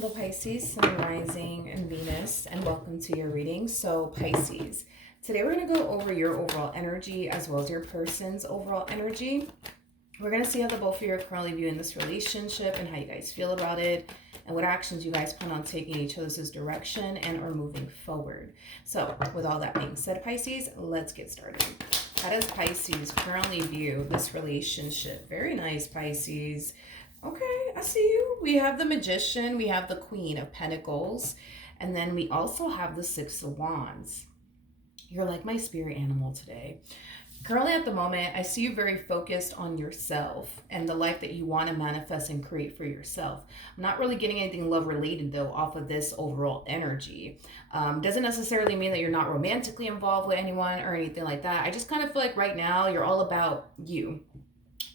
Hello, Pisces, Sun, Rising, and Venus, and welcome to your reading. So, Pisces, today we're going to go over your overall energy as well as your person's overall energy. We're going to see how the both of you are currently viewing this relationship and how you guys feel about it, and what actions you guys plan on taking in each other's direction and or moving forward. So, with all that being said, Pisces, let's get started. How does Pisces currently view this relationship? Very nice, Pisces. Okay, I see you. We have the Magician, we have the Queen of Pentacles, and then we also have the Six of Wands. You're like my spirit animal today. Currently at the moment, I see you very focused on yourself and the life that you want to manifest and create for yourself. I'm not really getting anything love related though off of this overall energy. Doesn't necessarily mean that you're not romantically involved with anyone or anything like that. I just kind of feel like right now you're all about you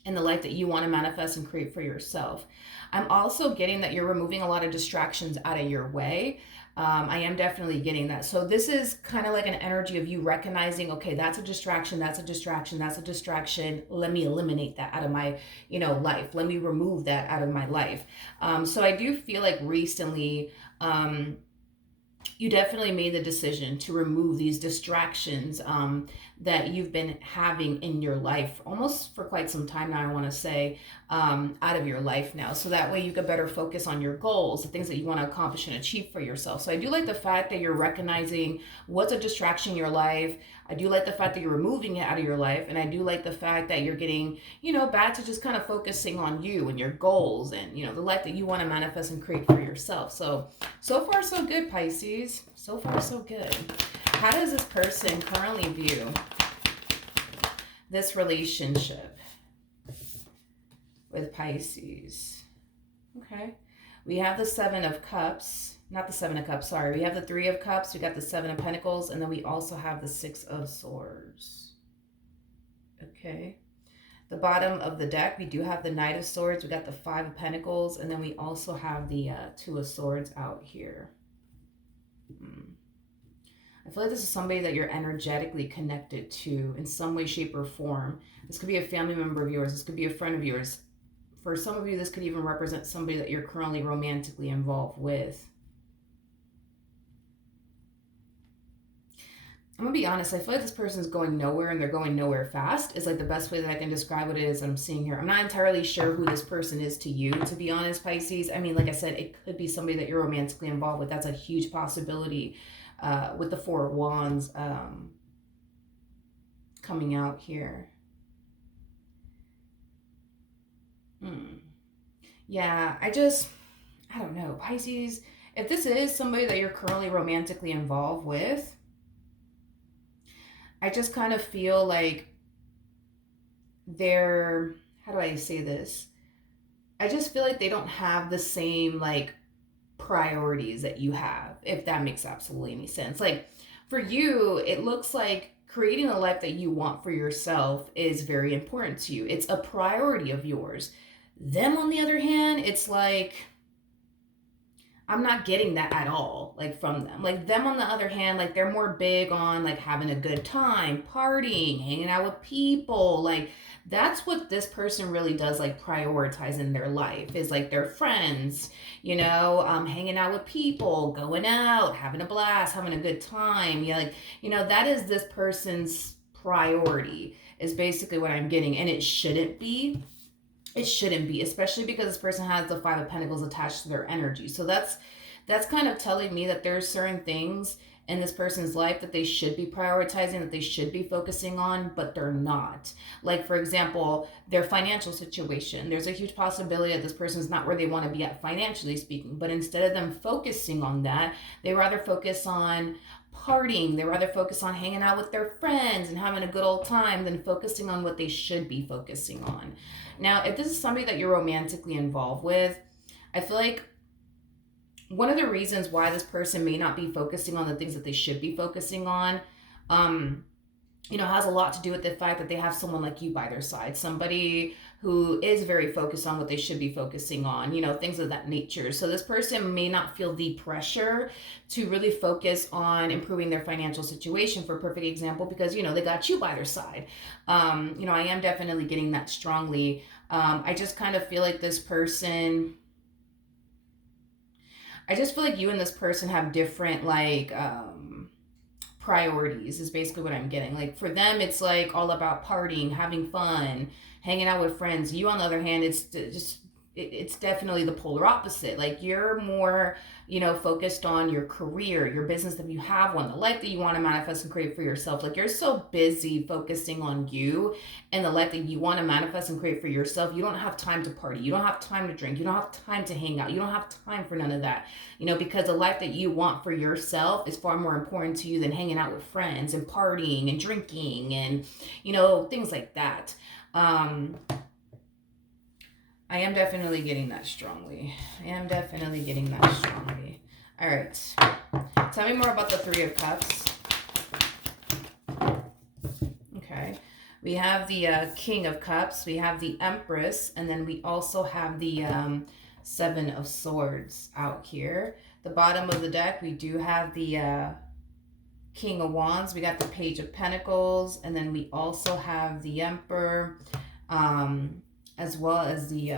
and the life that you want to manifest and create for yourself. I'm also getting that you're removing a lot of distractions out of your way. I am definitely getting that. So this is kind of like an energy of you recognizing, okay, that's a distraction, that's a distraction, that's a distraction. Let me eliminate that out of my, life. Let me remove that out of my life. So I do feel like recently, you definitely made the decision to remove these distractions that you've been having in your life almost for quite some time now, I want to say, out of your life now. So that way you could better focus on your goals, the things that you want to accomplish and achieve for yourself. So I do like the fact that you're recognizing what's a distraction in your life. I do like the fact that you're removing it out of your life. And I do like the fact that you're getting, back to just kind of focusing on you and your goals and, the life that you want to manifest and create for yourself. So far, so good, Pisces. So far, so good. How does this person currently view this relationship with Pisces? Okay. We have the Seven of Cups. Not the Seven of Cups, sorry. We have the Three of Cups. We got the Seven of Pentacles. And then we also have the Six of Swords. Okay. The bottom of the deck, we do have the Knight of Swords. We got the Five of Pentacles. And then we also have the Two of Swords out here. I feel like this is somebody that you're energetically connected to in some way, shape, or form. This could be a family member of yours. This could be a friend of yours. For some of you, this could even represent somebody that you're currently romantically involved with. I'm gonna be honest, I feel like this person's going nowhere and they're going nowhere fast is like the best way that I can describe what it is that I'm seeing here. I'm not entirely sure who this person is to you, to be honest, Pisces. I mean, like I said, it could be somebody that you're romantically involved with. That's a huge possibility with the Four of Wands coming out here. Yeah, I don't know, Pisces. If this is somebody that you're currently romantically involved with, I just kind of feel like they're, how do I say this? I just feel like they don't have the same like priorities that you have, if that makes absolutely any sense. Like for you, it looks like creating a life that you want for yourself is very important to you. It's a priority of yours. Them, on the other hand, it's like, I'm not getting that at all, like from them. Like them, on the other hand, like they're more big on like having a good time, partying, hanging out with people. Like that's what this person really does, like prioritize in their life is like their friends, hanging out with people, going out, having a blast, having a good time. Yeah, like, that is this person's priority is basically what I'm getting. And it shouldn't be. It shouldn't be, especially because this person has the Five of Pentacles attached to their energy. So that's kind of telling me that there's certain things in this person's life that they should be prioritizing, that they should be focusing on, but they're not. Like, for example, their financial situation. There's a huge possibility that this person's not where they want to be at financially speaking, but instead of them focusing on that, they rather focus on partying. They rather focus on hanging out with their friends and having a good old time than focusing on what they should be focusing on. Now, if this is somebody that you're romantically involved with, I feel like one of the reasons why this person may not be focusing on the things that they should be focusing on, has a lot to do with the fact that they have someone like you by their side, somebody who is very focused on what they should be focusing on, things of that nature. So this person may not feel the pressure to really focus on improving their financial situation, for a perfect example, because, they got you by their side. I am definitely getting that strongly. I just kind of feel like this person, I just feel like you and this person have different like priorities is basically what I'm getting. Like for them, it's like all about partying, having fun, hanging out with friends. You, on the other hand, it's just it's definitely the polar opposite. Like you're more, focused on your career, your business that you have one, the life that you want to manifest and create for yourself. Like you're so busy focusing on you and the life that you want to manifest and create for yourself. You don't have time to party. You don't have time to drink. You don't have time to hang out. You don't have time for none of that. Because the life that you want for yourself is far more important to you than hanging out with friends and partying and drinking and, things like that. I am definitely getting that strongly. All right. Tell me more about the Three of Cups. Okay. We have the King of Cups. We have the Empress. And then we also have the Seven of Swords out here. The bottom of the deck, we do have the King of Wands. We got the Page of Pentacles. And then we also have the Emperor, as well as the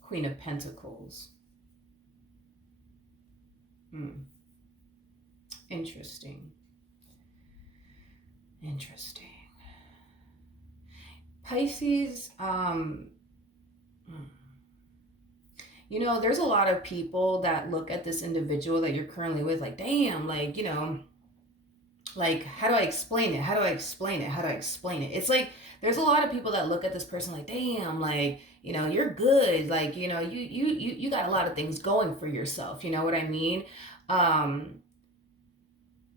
Queen of Pentacles. Interesting. Pisces, there's a lot of people that look at this individual that you're currently with like, damn, like, like, how do I explain it? It's like, there's a lot of people that look at this person like, damn, like, you're good. Like, you got a lot of things going for yourself. You know what I mean?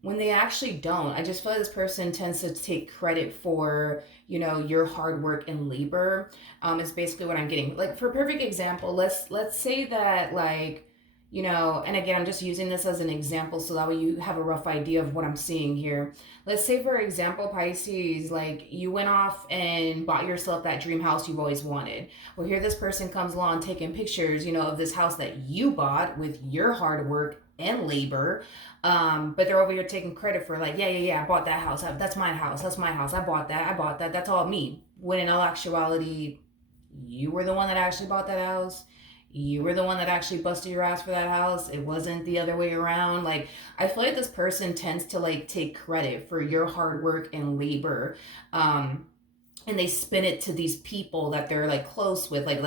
When they actually don't, I just feel like this person tends to take credit for, your hard work and labor. Is basically what I'm getting. Like, for a perfect example, let's say that, like, and again, I'm just using this as an example so that way you have a rough idea of what I'm seeing here. Let's say, for example, Pisces, like you went off and bought yourself that dream house you've always wanted. Well, here this person comes along taking pictures, of this house that you bought with your hard work and labor. But they're over here taking credit for like, yeah, I bought that house. That's my house. I bought that. That's all me. When in all actuality, you were the one that actually bought that house. You were the one that actually busted your ass for that house. It wasn't the other way around. Like, I feel like this person tends to like take credit for your hard work and labor. And they spin it to these people that they're like close with, like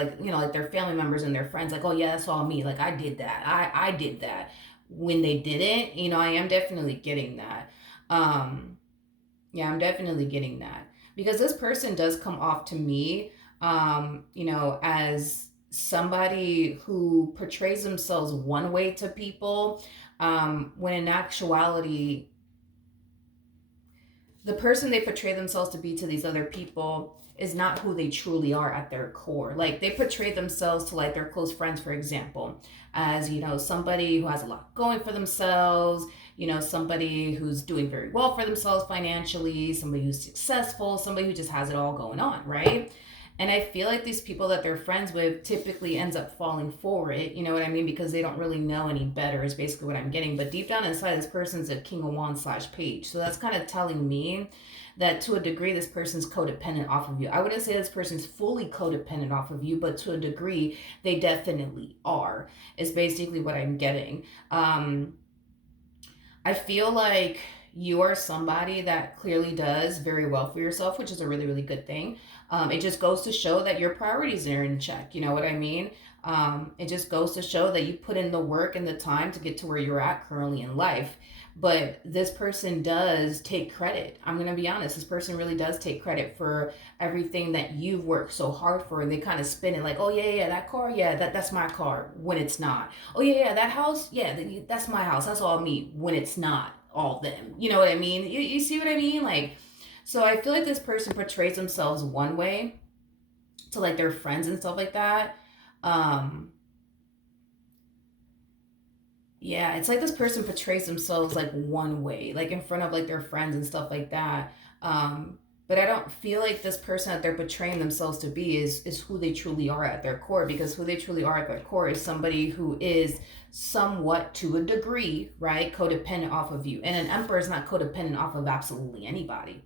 their family members and their friends, like, oh yeah, that's all me. Like I did that. I did that. When they didn't, I am definitely getting that. Yeah, I'm definitely getting that. Because this person does come off to me, as somebody who portrays themselves one way to people, when in actuality, the person they portray themselves to be to these other people is not who they truly are at their core. Like, they portray themselves to like their close friends, for example, as, somebody who has a lot going for themselves, somebody who's doing very well for themselves financially, somebody who's successful, somebody who just has it all going on, right? And I feel like these people that they're friends with typically ends up falling for it, you know what I mean? Because they don't really know any better is basically what I'm getting. But deep down inside, this person's a King of Wands / Page. So that's kind of telling me that to a degree, this person's codependent off of you. I wouldn't say this person's fully codependent off of you, but to a degree, they definitely are, is basically what I'm getting. I feel like you are somebody that clearly does very well for yourself, which is a really, really good thing. It just goes to show that your priorities are in check. You know what I mean? It just goes to show that you put in the work and the time to get to where you're at currently in life. But this person does take credit. I'm going to be honest. This person really does take credit for everything that you've worked so hard for. And they kind of spin it like, oh, yeah, that car. Yeah, that's my car, when it's not. Oh, yeah, that house. Yeah, that's my house. That's all me, when it's not all them. You know what I mean? You see what I mean? Like, so I feel like this person portrays themselves one way to like their friends and stuff like that. Yeah, it's like this person portrays themselves like one way, like in front of like their friends and stuff like that. But I don't feel like this person that they're portraying themselves to be is who they truly are at their core, because who they truly are at their core is somebody who is somewhat, to a degree, right, codependent off of you. And an emperor is not codependent off of absolutely anybody.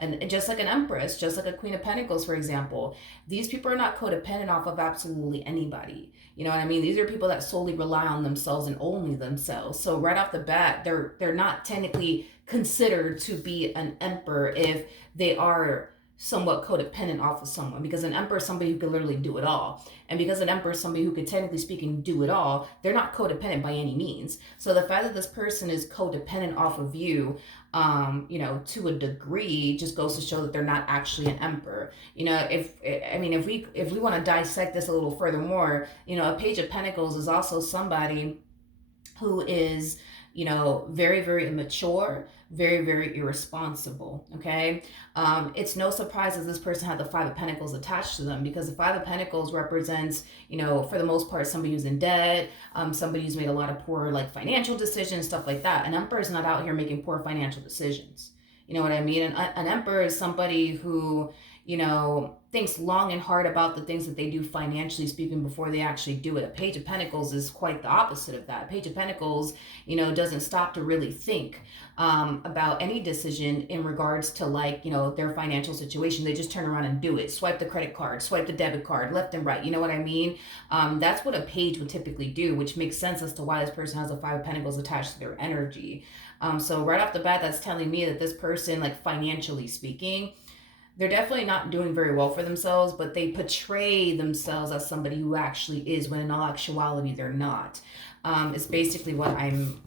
And just like an Empress, just like a Queen of Pentacles, for example, these people are not codependent off of absolutely anybody. You know what I mean? These are people that solely rely on themselves and only themselves. So right off the bat, they're not technically considered to be an emperor if they are somewhat codependent off of someone, because an emperor is somebody who could literally do it all. And because an emperor is somebody who could technically speaking do it all, they're not codependent by any means. So the fact that this person is codependent off of you, to a degree, just goes to show that they're not actually an emperor. If we want to dissect this a little furthermore, a Page of Pentacles is also somebody who is, very, very immature, very, very irresponsible. Okay. It's no surprise that this person had the Five of Pentacles attached to them, because the Five of Pentacles represents, for the most part, somebody who's in debt, somebody who's made a lot of poor, like, financial decisions, stuff like that. An emperor is not out here making poor financial decisions. You know what I mean? An emperor is somebody who, thinks long and hard about the things that they do financially speaking before they actually do it. A Page of Pentacles is quite the opposite of that. A Page of Pentacles, doesn't stop to really think about any decision in regards to, like, their financial situation. They just turn around and do it. Swipe the credit card, swipe the debit card, left and right. You know what I mean? That's what a page would typically do, which makes sense as to why this person has a Five of Pentacles attached to their energy. So right off the bat, that's telling me that this person, like, financially speaking, they're definitely not doing very well for themselves, but they portray themselves as somebody who actually is, when in all actuality they're not. It's basically what I'm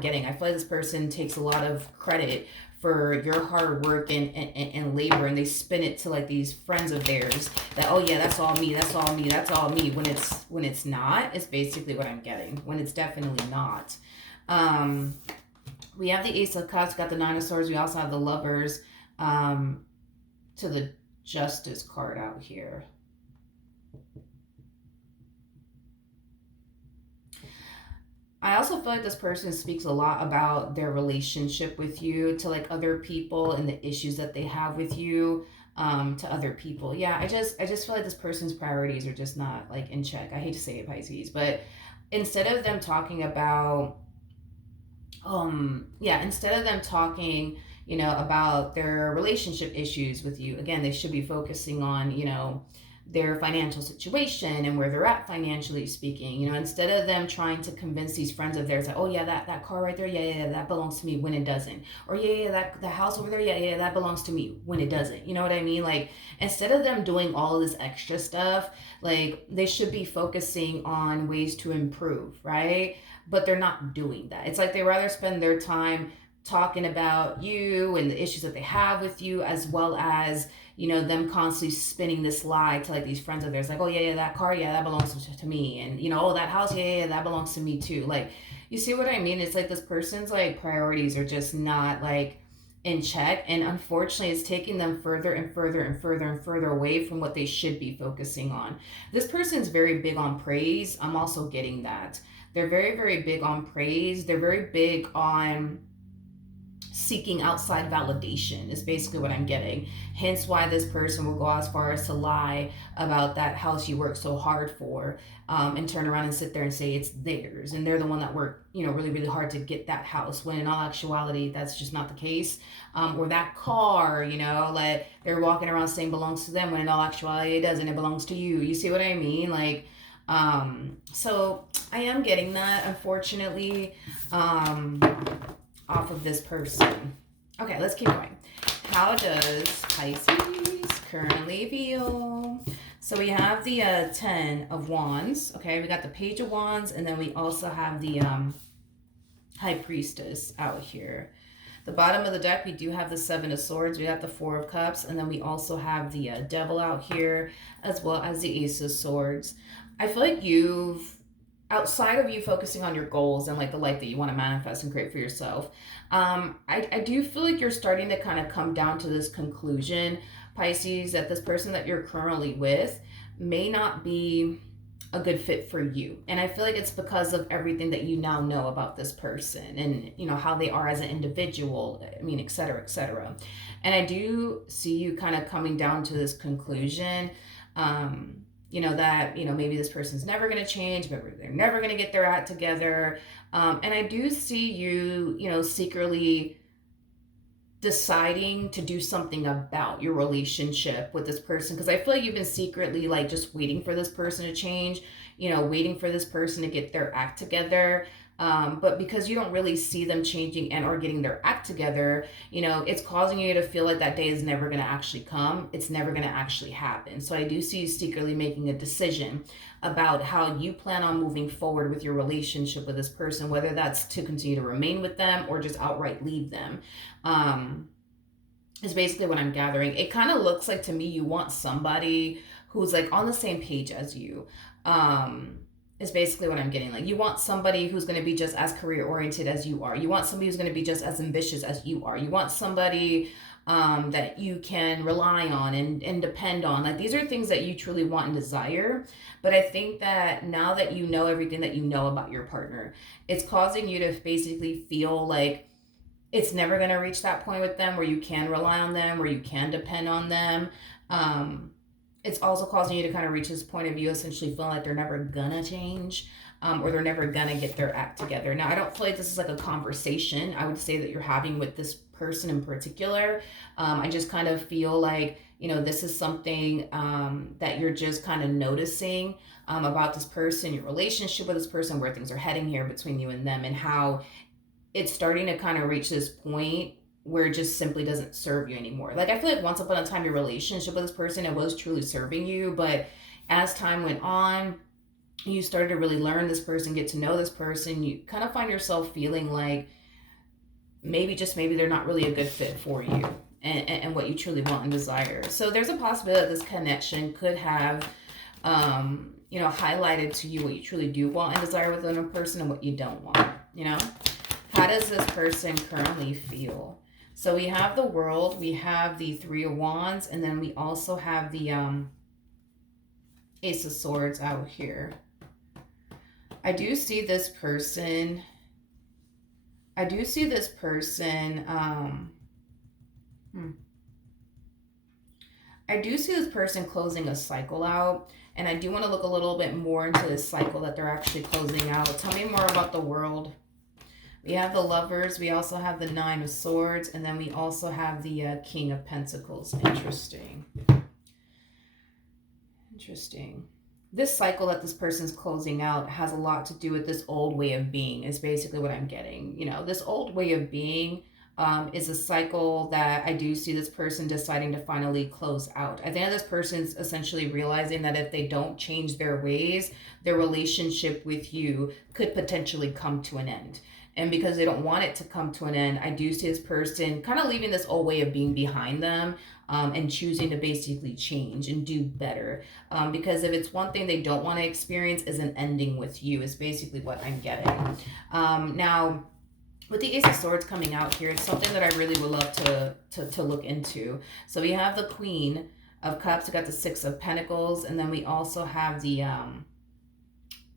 getting. I feel like this person takes a lot of credit for your hard work and labor, and they spin it to, like, these friends of theirs that, oh yeah, that's all me, that's all me, that's all me, when it's not. It's basically what I'm getting, when it's definitely not. We have the Ace of Cups, got the Nine of Swords, we also have the Lovers, to the Justice card out here. I also feel like this person speaks a lot about their relationship with you to, like, other people, and the issues that they have with you, to other people. Yeah, I just feel like this person's priorities are just not, like, in check. I hate to say it, Pisces, but instead of them talking about about their relationship issues with you, again, they should be focusing on, their financial situation and where they're at financially speaking. Instead of them trying to convince these friends of theirs that, oh yeah, that car right there, yeah, that belongs to me, when it doesn't. Or yeah, that house over there, yeah, that belongs to me, when it doesn't. You know what I mean? Like, instead of them doing all of this extra stuff, like, they should be focusing on ways to improve, right? But they're not doing that. It's like they rather spend their time talking about you and the issues that they have with you, as well as, them constantly spinning this lie to, like, these friends of theirs, like, oh yeah, that car, yeah, that belongs to me, and oh, that house, yeah, that belongs to me too. Like, you see what I mean? It's like this person's, like, priorities are just not, like, in check, and unfortunately it's taking them further and further and further and further away from what they should be focusing on. This person's very big on praise. I'm also getting that. They're very, very big on praise. They're very big on seeking outside validation, is basically what I'm getting. Hence why this person will go as far as to lie about that house you worked so hard for, and turn around and sit there and say it's theirs, and they're the one that worked, really, really hard to get that house, when in all actuality that's just not the case. Or that car, like, they're walking around saying belongs to them, when in all actuality it doesn't, it belongs to you. You see what I mean? Like, so I am getting that, unfortunately, off of this person. Okay, let's keep going. How does Pisces currently feel? So we have the 10 of Wands. Okay, we got the Page of Wands, and then we also have the High Priestess out here. The bottom of the deck, we do have the Seven of Swords. We have the Four of Cups, and then we also have the Devil out here, as well as the Ace of Swords. I feel like outside of you focusing on your goals and, like, the life that you want to manifest and create for yourself, I do feel like you're starting to kind of come down to this conclusion, Pisces, that this person that you're currently with may not be a good fit for you. And I feel like it's because of everything that you now know about this person, and how they are as an individual, et cetera, et cetera. And I do see you kind of coming down to this conclusion, that, maybe this person's never going to change, maybe they're never going to get their act together. And I do see you, secretly deciding to do something about your relationship with this person, because I feel like you've been secretly like just waiting for this person to change, waiting for this person to get their act together. But because you don't really see them changing and or getting their act together, it's causing you to feel like that day is never going to actually come. It's never going to actually happen. So I do see you secretly making a decision about how you plan on moving forward with your relationship with this person, whether that's to continue to remain with them or just outright leave them. Is basically what I'm gathering. It kind of looks like to me you want somebody who's like on the same page as you. Is basically what I'm getting. Like, you want somebody who's going to be just as career oriented as you are. You want somebody who's going to be just as ambitious as you are. You want somebody that you can rely on and depend on. Like, these are things that you truly want and desire. But I think that now that you know everything that you know about your partner, it's causing you to basically feel like it's never going to reach that point with them where you can rely on them, where you can depend on them. It's also causing you to kind of reach this point of view, essentially feeling like they're never gonna change, or they're never gonna get their act together. Now, I don't feel like this is like a conversation I would say that you're having with this person in particular. I just kind of feel like, this is something that you're just kind of noticing about this person, your relationship with this person, where things are heading here between you and them, and how it's starting to kind of reach this point where it just simply doesn't serve you anymore. Like, I feel like once upon a time, your relationship with this person, it was truly serving you. But as time went on, you started to really learn this person, get to know this person. You kind of find yourself feeling like maybe, just maybe, they're not really a good fit for you and what you truly want and desire. So there's a possibility that this connection could have, highlighted to you what you truly do want and desire within a person and what you don't want, How does this person currently feel? So we have the World, we have the Three of Wands, and then we also have the Ace of Swords out here. I do see this person. I do see this person closing a cycle out. And I do want to look a little bit more into this cycle that they're actually closing out. Tell me more about the World. We have the Lovers. We also have the Nine of Swords. And then we also have the King of Pentacles. Interesting. Interesting. This cycle that this person's closing out has a lot to do with this old way of being, is basically what I'm getting. This old way of being is a cycle that I do see this person deciding to finally close out. I think this person's essentially realizing that if they don't change their ways, their relationship with you could potentially come to an end. And because they don't want it to come to an end, I do see this person kind of leaving this old way of being behind them, and choosing to basically change and do better. Because if it's one thing they don't want to experience, is an ending with you, is basically what I'm getting. Now, with the Ace of Swords coming out here, it's something that I really would love to look into. So we have the Queen of Cups, we got the Six of Pentacles, and then we also have the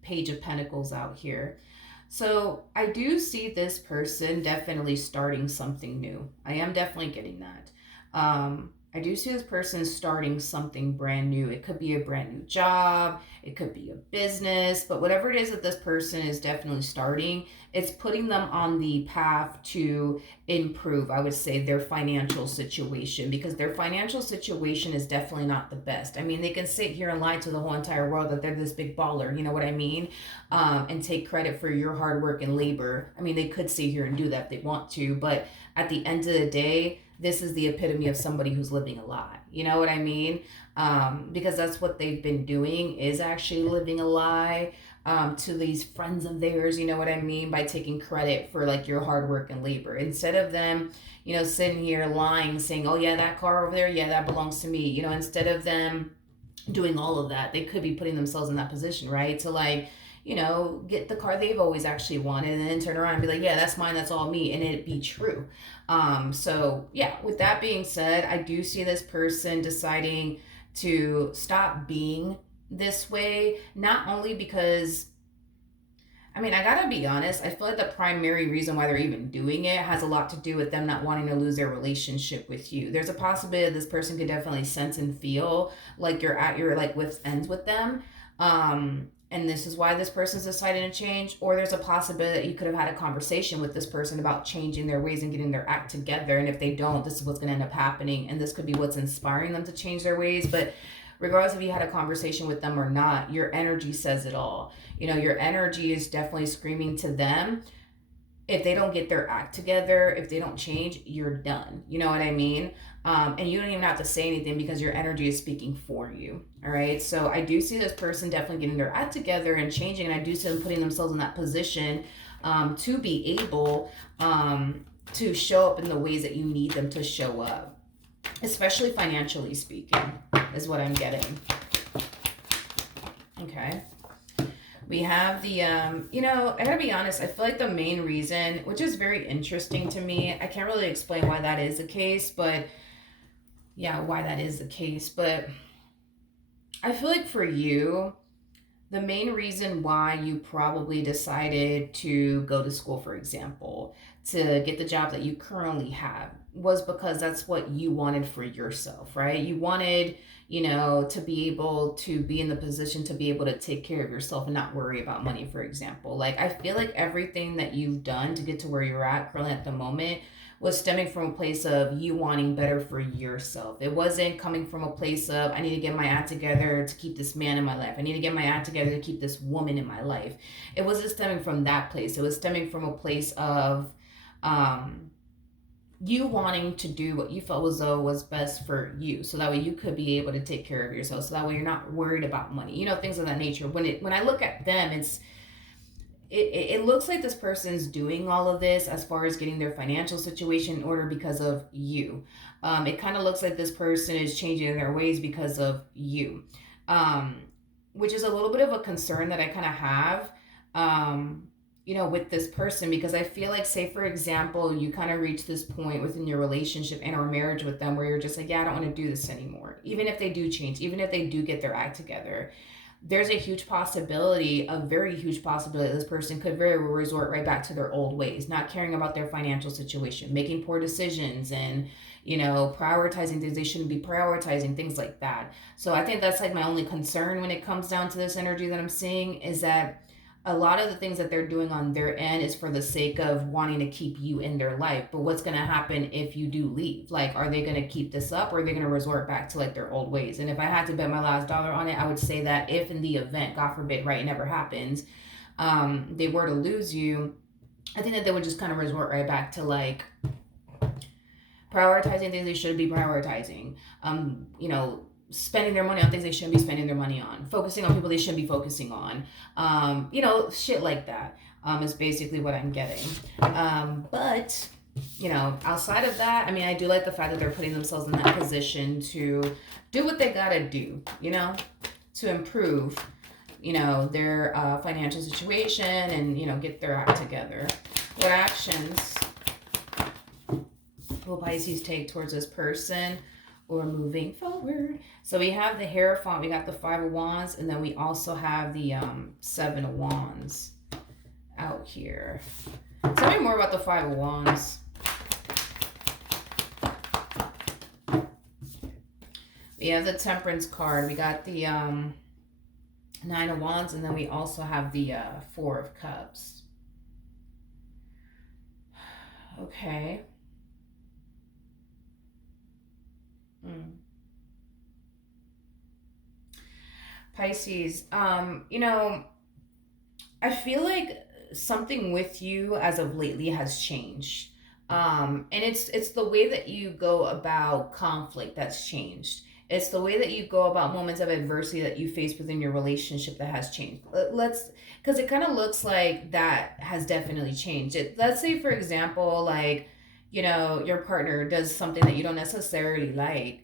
Page of Pentacles out here. So I do see this person definitely starting something new. I am definitely getting that. I do see this person starting something brand new. It could be a brand new job. It could be a business. But whatever it is that this person is definitely starting, it's putting them on the path to improve, I would say, their financial situation. Because their financial situation is definitely not the best. I mean, they can sit here and lie to the whole entire world that they're this big baller, you know what I mean? And take credit for your hard work and labor. I mean, they could sit here and do that if they want to. But at the end of the day, this is the epitome of somebody who's living a lie. You know what I mean? Because that's what they've been doing, is actually living a lie to these friends of theirs, you know what I mean? By taking credit for like your hard work and labor. Instead of them, sitting here lying, saying, oh yeah, that car over there, yeah, that belongs to me. Instead of them doing all of that, they could be putting themselves in that position, right? To like, get the car they've always actually wanted, and then turn around and be like, yeah, that's mine, that's all me, and it be true. So yeah, with that being said, I do see this person deciding to stop being this way, not only because, I mean, I gotta be honest, I feel like the primary reason why they're even doing it has a lot to do with them not wanting to lose their relationship with you. There's a possibility this person could definitely sense and feel like you're at your like wit's ends with them. and this is why this person's deciding to change, or there's a possibility that you could have had a conversation with this person about changing their ways and getting their act together, and if they don't, this is what's going to end up happening, and this could be what's inspiring them to change their ways. But regardless if you had a conversation with them or not, your energy says it all. Your energy is definitely screaming to them. If they don't get their act together, if they don't change, you're done. You know what I mean? And you don't even have to say anything because your energy is speaking for you. All right. So I do see this person definitely getting their act together and changing. And I do see them putting themselves in that position to be able to show up in the ways that you need them to show up, especially financially speaking, is what I'm getting. Okay. We have the, I gotta be honest, I feel like the main reason, which is very interesting to me, I can't really explain why that is the case, but but I feel like for you, the main reason why you probably decided to go to school, for example, to get the job that you currently have, was because that's what you wanted for yourself, right? You wanted, to be able to be in the position to be able to take care of yourself and not worry about money, for example. Like, I feel like everything that you've done to get to where you're at currently at the moment was stemming from a place of you wanting better for yourself. It wasn't coming from a place of, I need to get my act together to keep this man in my life. I need to get my act together to keep this woman in my life. It wasn't stemming from that place. It was stemming from a place of you wanting to do what you felt as though was best for you, so that way you could be able to take care of yourself, so that way you're not worried about money, things of that nature. When I look at them, it looks like this person's doing all of this as far as getting their financial situation in order because of you. It kind of looks like this person is changing their ways because of you, which is a little bit of a concern that I kind of have, with this person, because I feel like, say for example, you kind of reach this point within your relationship and or marriage with them where you're just like, yeah, I don't want to do this anymore. Even if they do change, even if they do get their act together, there's a very huge possibility that this person could very well resort right back to their old ways, not caring about their financial situation, making poor decisions, and prioritizing things they shouldn't be prioritizing, things like that. So I think that's like my only concern when it comes down to this energy that I'm seeing, is that a lot of the things that they're doing on their end is for the sake of wanting to keep you in their life. But what's going to happen if you do leave? Like, are they going to keep this up, or are they going to resort back to like their old ways? And if I had to bet my last dollar on it, I would say that if in the event, God forbid, right, it never happens, they were to lose you, I think that they would just kind of resort right back to like prioritizing things they should be prioritizing, spending their money on things they shouldn't be spending their money on, focusing on people they shouldn't be focusing on, shit like that, is basically what I'm getting. But outside of that, I mean, I do like the fact that they're putting themselves in that position to do what they gotta do, to improve, their financial situation and, get their act together. What actions will Pisces take towards this person or moving forward? So we have the Hierophant, we got the Five of Wands, and then we also have the Seven of Wands out here. Tell me more about the Five of Wands. We have the Temperance card, we got the Nine of Wands, and then we also have the Four of Cups. Okay. Pisces, I feel like something with you as of lately has changed. And it's the way that you go about conflict that's changed. It's the way that you go about moments of adversity that you face within your relationship that has changed. Because it kind of looks like that has definitely changed. Let's say, for example, like, your partner does something that you don't necessarily like.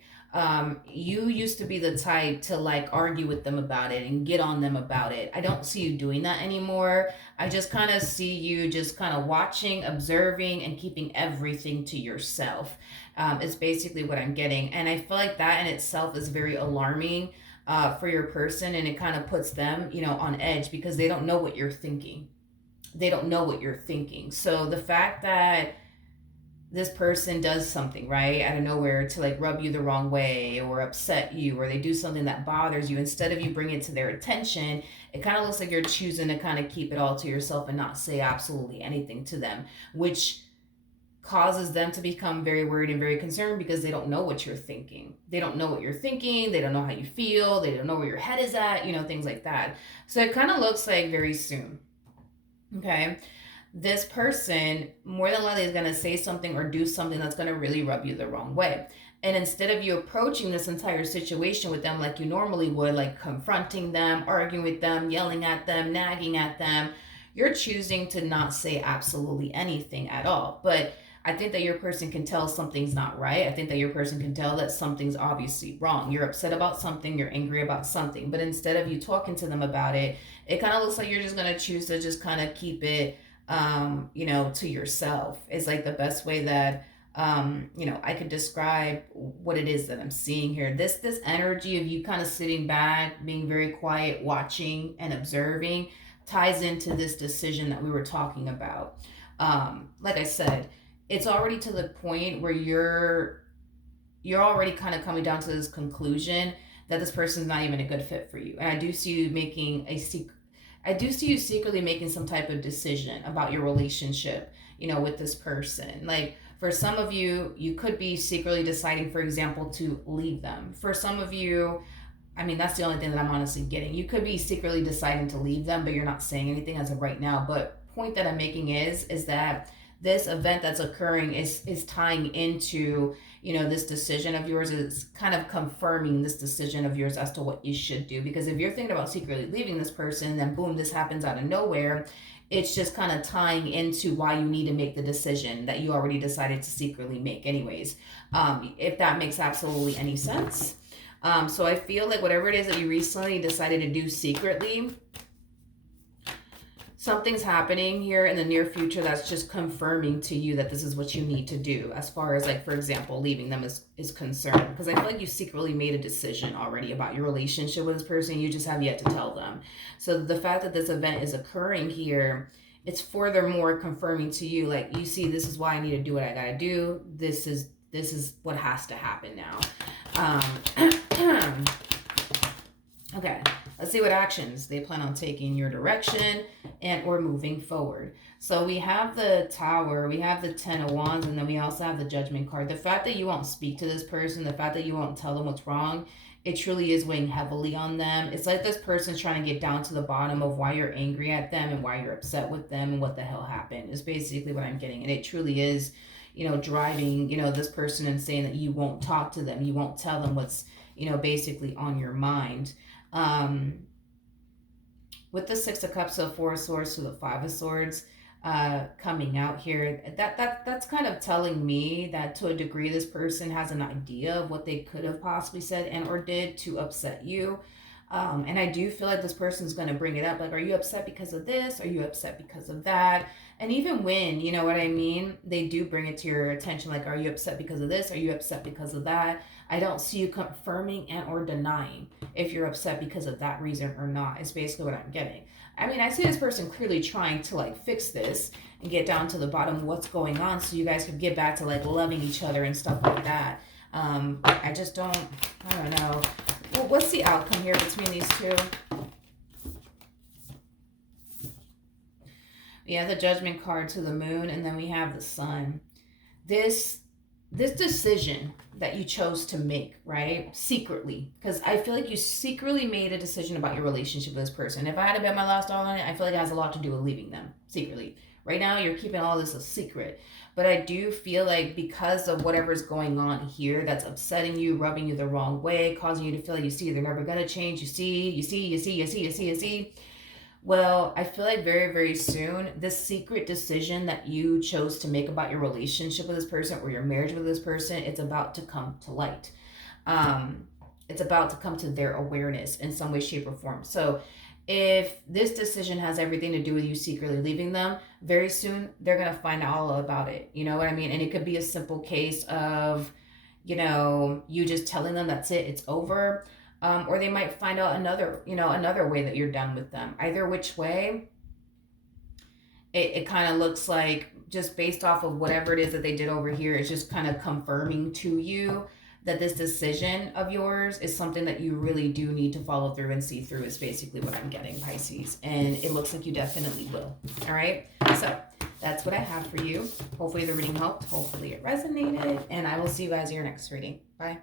You used to be the type to like argue with them about it and get on them about it. I don't see you doing that anymore. I just kind of see you just kind of watching, observing, and keeping everything to yourself. Is basically what I'm getting. And I feel like that in itself is very alarming for your person, and it kind of puts them, on edge, because they don't know what you're thinking. So the fact that this person does something right out of nowhere to like rub you the wrong way or upset you, or they do something that bothers you, instead of you bring it to their attention, it kind of looks like you're choosing to kind of keep it all to yourself and not say absolutely anything to them, which causes them to become very worried and very concerned because they don't know what you're thinking. They don't know what you're thinking. They don't know how you feel. They don't know where your head is at, things like that. So it kind of looks like very soon. Okay. This person more than likely is going to say something or do something that's going to really rub you the wrong way. And instead of you approaching this entire situation with them like you normally would, like confronting them, arguing with them, yelling at them, nagging at them, you're choosing to not say absolutely anything at all. But I think that your person can tell something's not right. I think that your person can tell that something's obviously wrong. You're upset about something, you're angry about something. But instead of you talking to them about it, it kind of looks like you're just going to choose to just kind of keep it to yourself. Is like the best way that I could describe what it is that I'm seeing here. This energy of you kind of sitting back, being very quiet, watching and observing ties into this decision that we were talking about. Like I said, it's already to the point where you're already kind of coming down to this conclusion that this person's not even a good fit for you. And I do see you secretly making some type of decision about your relationship, with this person. Like for some of you, you could be secretly deciding, for example, to leave them. For some of you, I mean, that's the only thing that I'm honestly getting. You could be secretly deciding to leave them, but you're not saying anything as of right now. But point that I'm making is that this event that's occurring is tying into, this decision of yours, is kind of confirming this decision of yours as to what you should do. Because if you're thinking about secretly leaving this person, then boom, this happens out of nowhere. It's just kind of tying into why you need to make the decision that you already decided to secretly make anyways. If that makes absolutely any sense. So I feel like whatever it is that you recently decided to do secretly, something's happening here in the near future that's just confirming to you that this is what you need to do, as far as, like, for example, leaving them is concerned. Because I feel like you secretly made a decision already about your relationship with this person. You just have yet to tell them. So the fact that this event is occurring here, it's furthermore confirming to you, like, you see, this is why I need to do what I gotta do. This is what has to happen now. Okay, let's see what actions they plan on taking in your direction and or moving forward. So we have the Tower, we have the Ten of Wands, and then we also have the Judgment card. The fact that you won't speak to this person, the fact that you won't tell them what's wrong, it truly is weighing heavily on them. It's like this person's trying to get down to the bottom of why you're angry at them and why you're upset with them and what the hell happened, is basically what I'm getting. And it truly is, driving, this person and saying that you won't talk to them. You won't tell them what's, basically on your mind. With the Six of Cups, so Four of Swords to the Five of Swords coming out here, that's kind of telling me that to a degree this person has an idea of what they could have possibly said and or did to upset you. And I do feel like this person's going to bring it up. Like, are you upset because of this? Are you upset because of that? And even when, you know what I mean, they do bring it to your attention. Like, are you upset because of this? Are you upset because of that? I don't see you confirming and or denying if you're upset because of that reason or not. It's basically what I'm getting. I mean, I see this person clearly trying to, like, fix this and get down to the bottom of what's going on so you guys could get back to, like, loving each other and stuff like that. I don't know. Well, what's the outcome here between these two? We have the Judgment card to the Moon, and then we have the Sun. This decision that you chose to make, right? Secretly. Because I feel like you secretly made a decision about your relationship with this person. If I had to bet my last dollar on it, I feel like it has a lot to do with leaving them secretly. Right now, you're keeping all this a secret. But I do feel like because of whatever's going on here that's upsetting you, rubbing you the wrong way, causing you to feel like you see they're never going to change. You see. Well, I feel like very, very soon, this secret decision that you chose to make about your relationship with this person or your marriage with this person, it's about to come to light. It's about to come to their awareness in some way, shape, or form. So if this decision has everything to do with you secretly leaving them, very soon they're going to find out all about it. You know what I mean? And it could be a simple case of, you just telling them that's it, it's over. Or they might find out another way that you're done with them. Either which way, it kind of looks like just based off of whatever it is that they did over here, it's just kind of confirming to you that this decision of yours is something that you really do need to follow through and see through, is basically what I'm getting, Pisces. And it looks like you definitely will. All right. So that's what I have for you. Hopefully the reading helped. Hopefully it resonated. And I will see you guys in your next reading. Bye.